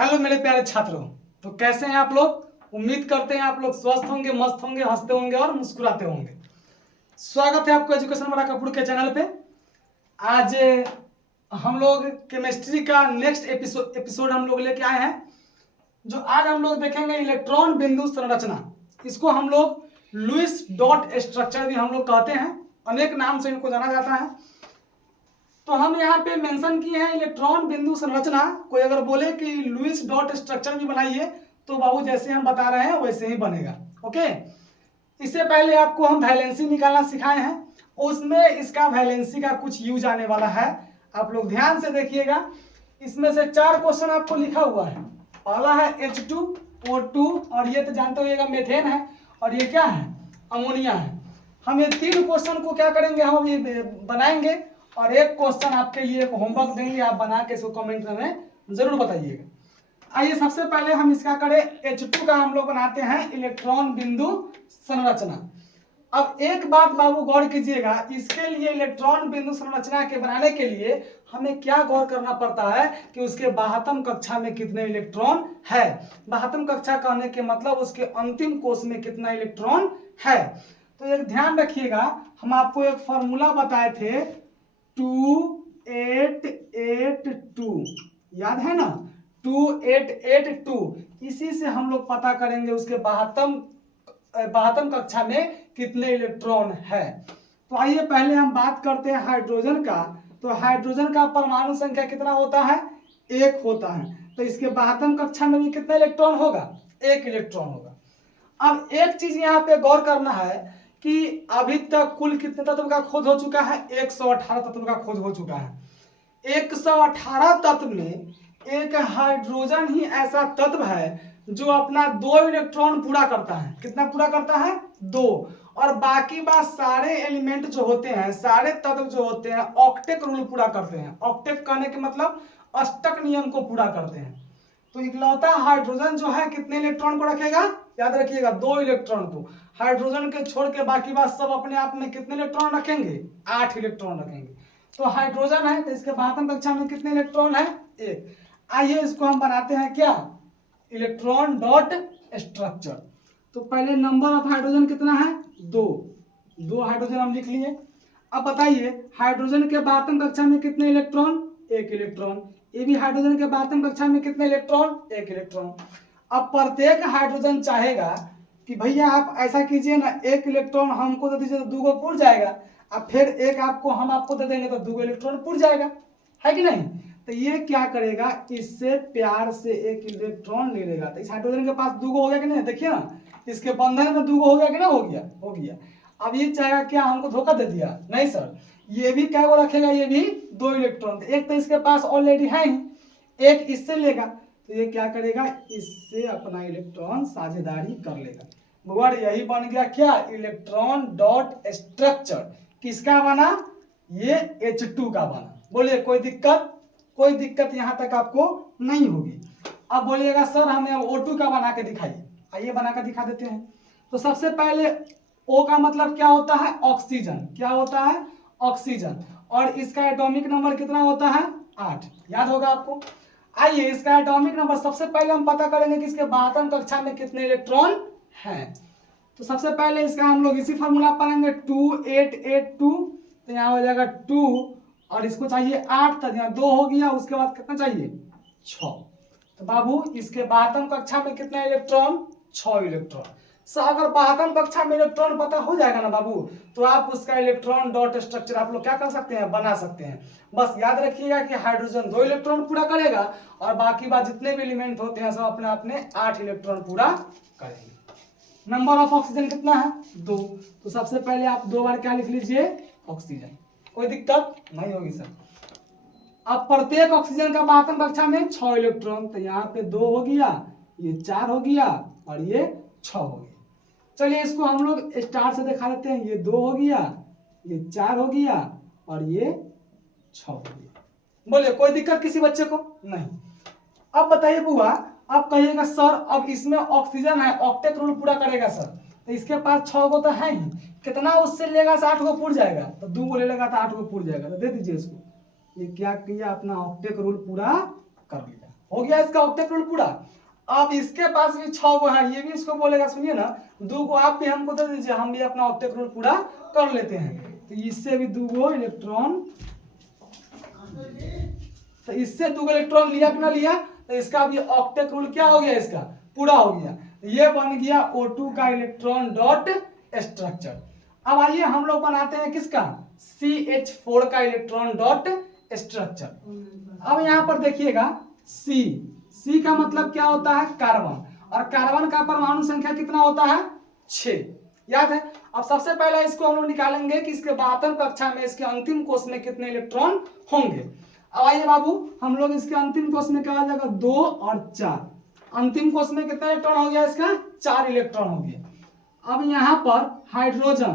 Hello मेरे प्यारे छात्रों, तो कैसे हैं आप लोग। उम्मीद करते हैं आप लोग स्वस्थ होंगे, मस्त होंगे, हंसते होंगे और मुस्कुराते होंगे। स्वागत है आपको एजुकेशन बड़ा कपूर के चैनल पे। आज हम लोग केमिस्ट्री का नेक्स्ट एपिसोड हम लोग लेके आए हैं। जो आज हम लोग देखेंगे इलेक्ट्रॉन बिंदु संरचना। इसको हम लोग लुईस डॉट स्ट्रक्चर भी हम लोग कहते हैं, अनेक नाम से इनको जाना जाता है। तो हम यहाँ पे मेंशन किए हैं इलेक्ट्रॉन बिंदु संरचना। कोई अगर बोले कि लुईस डॉट स्ट्रक्चर भी बनाइए तो बाबू जैसे हम बता रहे हैं वैसे ही बनेगा। ओके, इससे पहले आपको हम वैलेंसी निकालना सिखाए हैं, उसमें इसका वैलेंसी का कुछ यूज आने वाला है। आप लोग ध्यान से देखिएगा, इसमें से 4 क्वेश्चन आपको लिखा हुआ है। पहला है H2O2 और ये तो जानते होइएगा मेथेन है, और ये क्या है, अमोनिया है। हम ये 3 क्वेश्चन को क्या करेंगे, हम अभी बनाएंगे और एक क्वेश्चन आपके लिए होमवर्क देंगे, आप बना के इसको कमेंट में जरूर बताइएगा। आइए सबसे पहले हम इसका करें। H2 का हम लोग बनाते हैं इलेक्ट्रॉन बिंदु संरचना। अब एक बात बाबू गौर कीजिएगा, इसके लिए इलेक्ट्रॉन बिंदु संरचना के बनाने के लिए हमें क्या गौर करना पड़ता है कि उसके 72 कक्षा में कितने इलेक्ट्रॉन है। 72 कक्षा कहने के मतलब उसके अंतिम कोष में कितना इलेक्ट्रॉन है। तो एक ध्यान रखिएगा, हम आपको एक फॉर्मूला बताए थे 2882, याद है ना, 2882। इसी से हम लोग पता करेंगे उसके 72 कक्षा में कितने इलेक्ट्रॉन है। तो आइए पहले हम बात करते हैं हाइड्रोजन का। तो हाइड्रोजन का परमाणु संख्या कितना होता है, 1 होता है। तो इसके 72 कक्षा में भी कितना इलेक्ट्रॉन होगा, 1 इलेक्ट्रॉन होगा। अब एक चीज यहाँ पे गौर करना है कि अभी तक कुल कितने तत्व का खोज हो चुका है, 118 तत्व का खोज हो चुका है। 118 तत्व में एक हाइड्रोजन ही ऐसा तत्व है जो अपना 2 इलेक्ट्रॉन पूरा करता है। कितना पूरा करता है, 2। और बाकी बात सारे एलिमेंट जो होते हैं, सारे तत्व जो होते हैं ऑक्टेट रूल पूरा करते हैं। ऑक्टेट कहने के मतलब अष्टक नियम को पूरा करते हैं। तो इकलौता हाइड्रोजन जो है कितने इलेक्ट्रॉन को रखेगा, याद रखिएगा 2 इलेक्ट्रॉन को। हाइड्रोजन के छोड़ के बाकी बात सब अपने आप में कितने इलेक्ट्रॉन रखेंगे, 8 इलेक्ट्रॉन रखेंगे। तो हाइड्रोजन है तो इसके 72 कक्षा में कितने इलेक्ट्रॉन है, 1। आइए इसको हम बनाते हैं क्या, इलेक्ट्रॉन डॉट स्ट्रक्चर। तो पहले नंबर ऑफ हाइड्रोजन कितना है, 2 हाइड्रोजन हम लिख लिए। अब बताइए हाइड्रोजन के 72 कक्षा में कितने इलेक्ट्रॉन, 1 इलेक्ट्रॉन। ये भी हाइड्रोजन के 72 कक्षा में कितने इलेक्ट्रॉन, 1 इलेक्ट्रॉन। अब प्रत्येक हाइड्रोजन चाहेगा कि भैया आप ऐसा कीजिए ना, 1 इलेक्ट्रॉन हमको दे दीजिए तो 2 को पूर जाएगा, अब फिर 1 आपको हम आपको दे देंगे तो 2 इलेक्ट्रॉन पूर जाएगा, है कि नहीं। तो ये क्या करेगा, इससे प्यार से 1 इलेक्ट्रॉन ले लेगा। तो इस हाइड्रोजन के पास 2 हो गया कि नहीं, देखिए ना इसके बंधन में 2 हो गया कि ना, हो गया, हो गया। अब ये चाहेगा क्या, हमको धोखा दे दिया, नहीं सर, ये भी क्या को रखेगा, ये भी 2 इलेक्ट्रॉन। एक तो इसके पास ऑलरेडी है ही, 1 इससे लेगा, तो ये क्या करेगा, इससे अपना इलेक्ट्रॉन साझेदारी कर लेगा। वर्ड यही बन गया क्या, इलेक्ट्रॉन डॉट स्ट्रक्चर। किसका बना, ये H2 का बना। बोलिए कोई दिक्कत, कोई दिक्कत यहां तक आपको नहीं होगी। अब बोलिएगा सर हमें अब O2 का बना के दिखाइए। आइए बना कर दिखा देते हैं। तो सबसे पहले O का मतलब क्या होता है, ऑक्सीजन। क्या होता है, ऑक्सीजन। और इसका एटॉमिक नंबर कितना होता है, 8, याद होगा आपको। आइए इसका एटॉमिक नंबर सबसे पहले हम पता करेंगे कि इसके 72 कक्षा में कितने इलेक्ट्रॉन हैं। तो सबसे पहले इसका हम लोग इसी फॉर्मूला पढ़ेंगे 2882। तो यहाँ हो जाएगा 2 और इसको चाहिए 8, तो यहाँ 2 हो गया, उसके बाद कितना चाहिए, 6। तो बाबू इसके 72 कक्षा में कितना इलेक्ट्रॉन, 6 इलेक्ट्रॉन। सो अगर 72 कक्षा में इलेक्ट्रॉन पता हो जाएगा ना बाबू, तो आप उसका इलेक्ट्रॉन डॉट स्ट्रक्चर आप लोग क्या कर सकते हैं, बना सकते हैं। बस याद रखिएगा कि हाइड्रोजन 2 इलेक्ट्रॉन पूरा करेगा और बाकी बात जितने भी एलिमेंट होते हैं सब अपने अपने 8 इलेक्ट्रॉन पूरा करेंगे। नंबर ऑफ ऑक्सीजन कितना है, 2। तो सबसे पहले आप 2 बार क्या लिख लीजिए, ऑक्सीजन। कोई दिक्कत नहीं होगी सर। अब प्रत्येक ऑक्सीजन का 72 कक्षा में 6 इलेक्ट्रॉन। तो यहाँ पे 2 हो गया, ये 4 हो गया और ये 6 हो गया। चलिए इसको हम लोग स्टार से दिखा देते हैं। ये 2 हो गया, ये 4 हो गया और ये 6 हो गया। बोलिए कोई दिक्कत किसी बच्चे को नहीं। अब बताइए बुआ, आप कहिएगा सर अब इसमें ऑक्सीजन है, ऑक्टेट रूल पूरा करेगा सर, तो इसके पास 6 को तो है ही, कितना उससे लेगा, 8 को पूर जाएगा। तो 2 को ले लेगा तो 8 को पूर जाएगा, तो दे दीजिए इसको। ये क्या किया, अपना ऑक्टेट रूल पूरा कर लिया, हो गया। गया इसका ऑक्टेट रूल पूरा। अब इसके पास भी 6 गो है, ये भी इसको बोलेगा, सुनिए ना 2 गो आप भी हमको दे दीजिए, हम भी अपना ऑक्टेट रूल पूरा कर लेते हैं। तो इससे भी 2 गो इलेक्ट्रॉन, तो इससे 2 गो इलेक्ट्रॉन लिया कि ना लिया, तो इसका भी ऑक्टेट रूल क्या हो गया, इसका पूरा हो गया। ये बन गया O2 का इलेक्ट्रॉन डॉट स्ट्रक्चर। अब आइए हम लोग बनाते हैं किसका, CH4 का इलेक्ट्रॉन डॉट स्ट्रक्चर। अब यहाँ पर देखिएगा C का मतलब क्या होता है, कार्बन, और कार्बन का परमाणु संख्या कितना होता है, 6, याद है। अब सबसे पहले इसको हम लोग निकालेंगे कि इसके 72 कक्षा में इसके अंतिम कोष में कितने इलेक्ट्रॉन होंगे। अब आइए बाबू, हम लोग इसके अंतिम कोष में क्या आ जाएगा, 2 और 4। अंतिम कोष में कितना इलेक्ट्रॉन हो गया, इसका 4 इलेक्ट्रॉन हो गया। अब यहाँ पर हाइड्रोजन,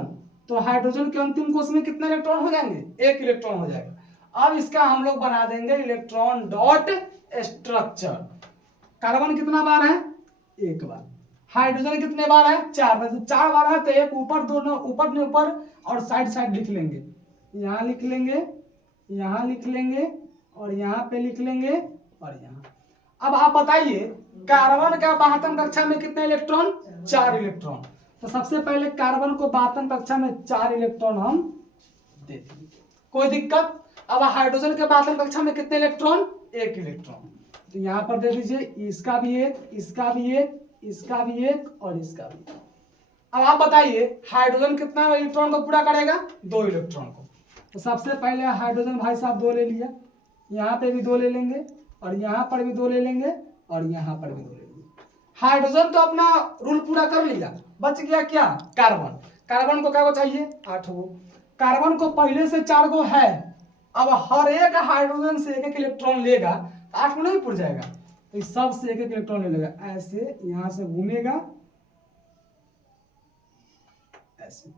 तो हाइड्रोजन के अंतिम कोष में कितने इलेक्ट्रॉन हो जाएंगे, 1 इलेक्ट्रॉन हो जाएगा। अब इसका हम लोग बना देंगे इलेक्ट्रॉन डॉट स्ट्रक्चर। कार्बन कितना बार है, 1 बार। हाइड्रोजन कितने बार है, 4 बार। 4 बार है तो एक ऊपर, दोनों ऊपर ने ऊपर और साइड साइड लिख लेंगे, यहाँ लिख लेंगे, यहाँ लिख लेंगे, और यहाँ पे लिख लेंगे, और यहाँ। अब आप बताइए कार्बन का 72 कक्षा में कितने इलेक्ट्रॉन, 4 इलेक्ट्रॉन। तो सबसे पहले कार्बन को 72 कक्षा में 4 इलेक्ट्रॉन हम देते हैं, कोई दिक्कत। अब हाइड्रोजन के 72 कक्षा में कितने इलेक्ट्रॉन, 1 इलेक्ट्रॉन। तो यहाँ पर दे दीजिए, इसका भी 1, इसका भी 1, इसका भी 1, और इसका भी 1। अब आप बताइए हाइड्रोजन कितना इलेक्ट्रॉन को पूरा करेगा, 2 इलेक्ट्रॉन को। तो सबसे पहले हाइड्रोजन भाई साहब 2 ले लिया, यहाँ पे भी 2 ले लेंगे, और यहाँ पर भी 2 ले लेंगे, और यहाँ पर भी 2 ले लेंगे। हाइड्रोजन तो अपना रूल पूरा कर लिया, बच गया क्या, कार्बन। कार्बन को क्या को चाहिए, 8 गो। कार्बन को पहले से 4 गो है, अब हर एक हाइड्रोजन से 1-1 इलेक्ट्रॉन लेगा, 8 में नहीं पुर जाएगा, तो इस सब से 1-1 इलेक्ट्रॉन ले लेगा, ऐसे यहाँ से घूमेगा ऐसे।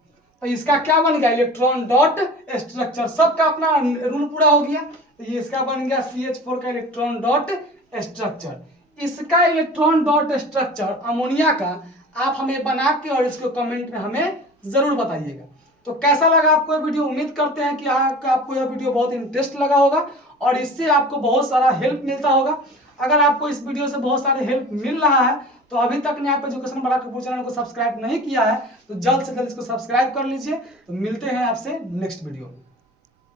तो इसका क्या बन गया, इलेक्ट्रॉन डॉट स्ट्रक्चर। सबका अपना रूल पूरा हो गया। तो ये इसका बन गया CH4 का इलेक्ट्रॉन डॉट स्ट्रक्चर। इसका इलेक्ट्रॉन डॉट स्ट्रक्चर अमोनिया का आप हमें बना के और इसको कमेंट में हमें जरूर बताइएगा। तो कैसा लगा आपको ये वीडियो, उम्मीद करते हैं कि आपको यह वीडियो बहुत इंटरेस्ट लगा होगा और इससे आपको बहुत सारा हेल्प मिलता होगा। अगर आपको इस वीडियो से बहुत सारे हेल्प मिल रहा है तो अभी तक ने आप एजुकेशन बड़ा कपूर चैनल को सब्सक्राइब नहीं किया है तो जल्द से जल्द इसको सब्सक्राइब कर लीजिए। तो मिलते हैं आपसे नेक्स्ट वीडियो में।